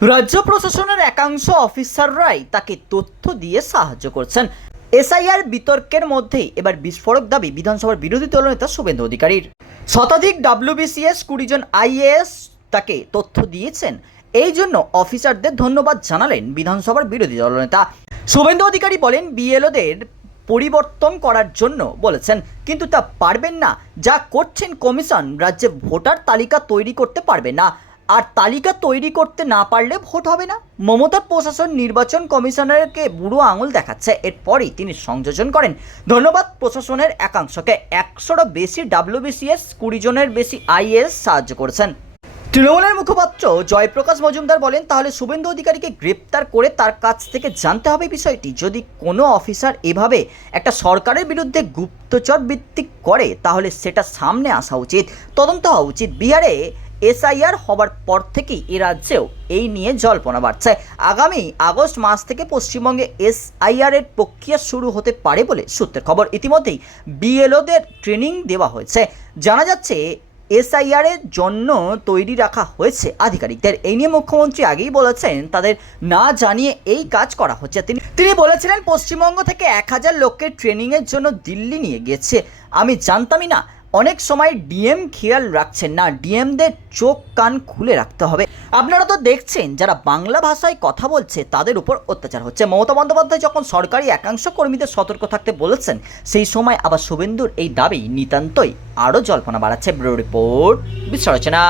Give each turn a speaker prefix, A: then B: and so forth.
A: রাজ্য প্রশাসনের একাংশ অফিসাররাই তাকে তথ্য দিয়ে সাহায্য করছেন। এসআইআর বিতর্কের মধ্যেই এবার বিস্ফোরক দাবি বিধানসভার বিরোধী দলনেতা শুভেন্দু অধিকারীর। শতাধিক ডাব্লিউবিসিএস কুড়ি জন আইএএস তাকে তথ্য দিয়েছেন। এই জন্য অফিসারদের ধন্যবাদ জানালেন বিধানসভার বিরোধী দলনেতা শুভেন্দু অধিকারী বলেন, বিএলওদের পরিবর্তন করার জন্য বলেছেন, কিন্তু তা পারবেন না। যা করছেন কমিশন, রাজ্যে ভোটার তালিকা তৈরি করতে পারবে না। আর তালিকা তৈরি করতে না পারলে ভোট হবে না। মমতার প্রশাসন নির্বাচন কমিশনারকে বুড়ো আঙুল দেখাচ্ছে। এরপরই তিনি সংযোজন করেন। ধন্যবাদ প্রশাসনের একাংশকে। একশোরও বেশি ডাব্লিউবিসিএস, কুড়ি জনের বেশি আইএস সাহায্য করেছেন। তৃণমূলের মুখপাত্র জয়প্রকাশ মজুমদার বলেন, তাহলে শুভেন্দু অধিকারীকে গ্রেপ্তার করে তার কাছ থেকে জানতে হবে বিষয়টি। যদি কোনো অফিসার এভাবে একটা সরকারের বিরুদ্ধে গুপ্তচর ভিত্তিক করে, তাহলে সেটা সামনে আসা উচিত। তদন্ত হওয়া উচিত। বিহারে এসআইআর হবার পর থেকেই এ রাজ্যেও এই নিয়ে জল্পনা বাড়ছে। আগামী আগস্ট মাস থেকে পশ্চিমবঙ্গে এসআইআর এর প্রক্রিয়া শুরু হতে পারে বলে সূত্রের খবর। ইতিমধ্যেই বিএলওদের ট্রেনিং দেওয়া হয়েছে। জানা যাচ্ছে, এসআইআর এর জন্য তৈরি রাখা হয়েছে আধিকারিকদের। এই নিয়ে মুখ্যমন্ত্রী আগেই বলেছেন, তাদের না জানিয়ে এই কাজ করা হচ্ছে। তিনি তিনি বলেছিলেন, পশ্চিমবঙ্গ থেকে এক হাজার লোককে ট্রেনিংয়ের জন্য দিল্লি নিয়ে গিয়েছে। আমি জানতামই না অনেক সময় ডিএম খেয়াল রাখছেন না, ডিএমদের চোখ কান খুলে রাখতে হবে। আপনারা তো দেখছেন, যারা বাংলা ভাষায় কথা বলছে, তাদের উপর অত্যাচার হচ্ছে। মমতা বন্দ্যোপাধ্যায় যখন সরকারি একাংশ কর্মীদের সতর্ক থাকতে বলেছেন, সেই সময় আবার শুভেন্দুর এই দাবি নিতান্তই আরও জল্পনা বাড়াচ্ছে। ব্যুরো রিপোর্ট, বিশ্ব রচনা।